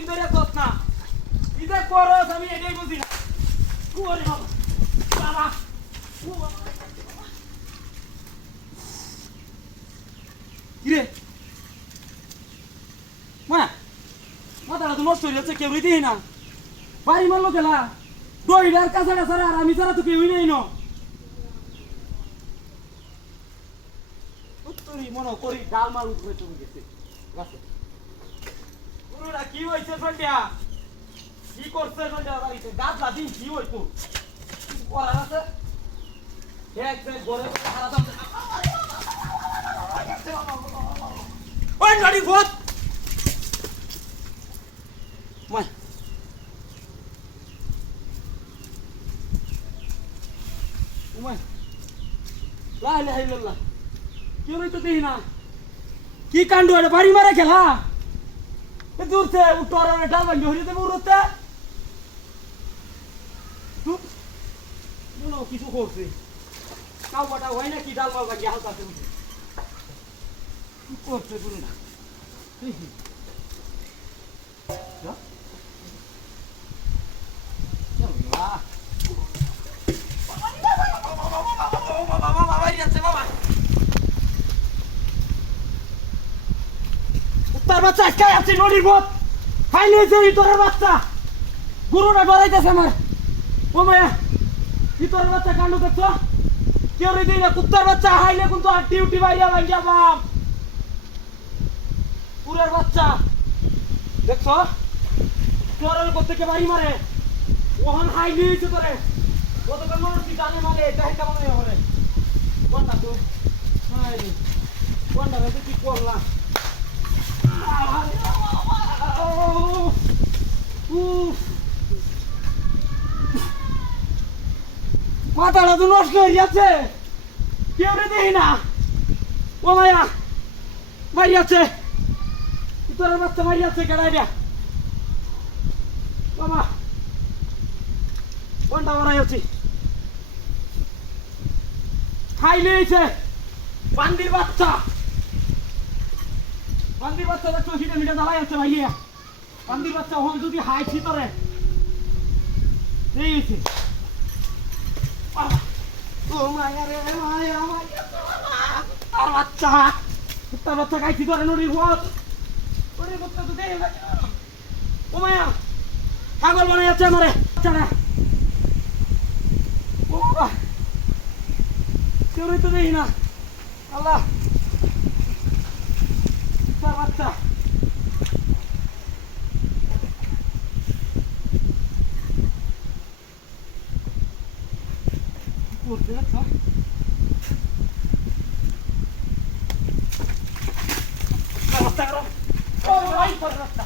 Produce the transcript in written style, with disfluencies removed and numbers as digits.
কতদিন ধরে আসছ না ইদে করস আমি এটাই বুঝি না ওরে বাবা বাবা ও বাবা কিরে মা মাথাটা তো নষ্ট হয়ে যাচ্ছে কেউই দিই না বাড়ি মারলো খেলা দইটার কাছাটা ছাড়া আর আমি ছাড়া তো কেউই নেই না উত্তরি মনে করি ডাল মাল উঠবে তুমি গেছে গাছে পুরোটা কি হয়েছে সন্ধ্যা কি করছে সন্ধ্যা বাড়িতে গাছ লাদি কি হইতো করার আছে এক সাইড ঘরে সারা দাম ওই গাড়ি ভোট মা ওমা লা ইলাহা ইল্লাল্লাহ কেউ তো দেখি না কি কাণ্ড এটা বাড়ি মারে খেলা দূর থেকে উত্তর ডাল ভাঙ্গি হরিয়ে দেবো উড়তে কিছু করছে কাউ বাটা হয় না কি ডাল মাল ভাঙ্গি হালকা উঠে কি করছে পুরো না তার বাচ্চা আজকে আছে নদীর পথ ফাইল হয়েছে ইতরের বাচ্চা গুরুটা ডরাইতেছে আমার ও মায়া ইতরের বাচ্চা কাণ্ড দেখছো কেউ রে দিই না কুত্তার বাচ্চা হাইলে কিন্তু আর ডিউটি বাইরে ভাঙ্গিয়া বাপ পুরের বাচ্চা দেখছো তোরের কোত্থেকে বাড়ি মারে ওখান হাইলি হয়েছে তোরে কতক্ষণ মানুষ কি জানে মানে এটা একটা মনে হয় কোনটা তো কোনটা ভেবে কি করলাম মাথাটা তো নষ্ট হয়ে যাচ্ছে কেউ রে দেখি না ও মায়া মারি আছে তোর বাচ্চা মারি আছে কেডাই দিয়া বাবা কোনটা মারাই আছি খাইলে বান্দির বাচ্চা বান্দির বাচ্চা দেখছো হিটে মিটে জ্বালাই আছে ভাইয়া বান্দির বাচ্চা ওখান যদি হাই ছিতরে এই হয়েছে ও মায়া রে মায়া মায়া আর বাচ্চা কুত্তার বাচ্চা খাইছি তোরে নদীর পথ নদীর পথটা তো দেয় ও মায়া ছাগল বানাই যাচ্ছে আমারে বাচ্চারা ও বাবা কেউ তো দেখি না আল্লাহ কুত্তার বাচ্চা করতে যাচ্ছ রাস্তা করো ও ভাই রাস্তা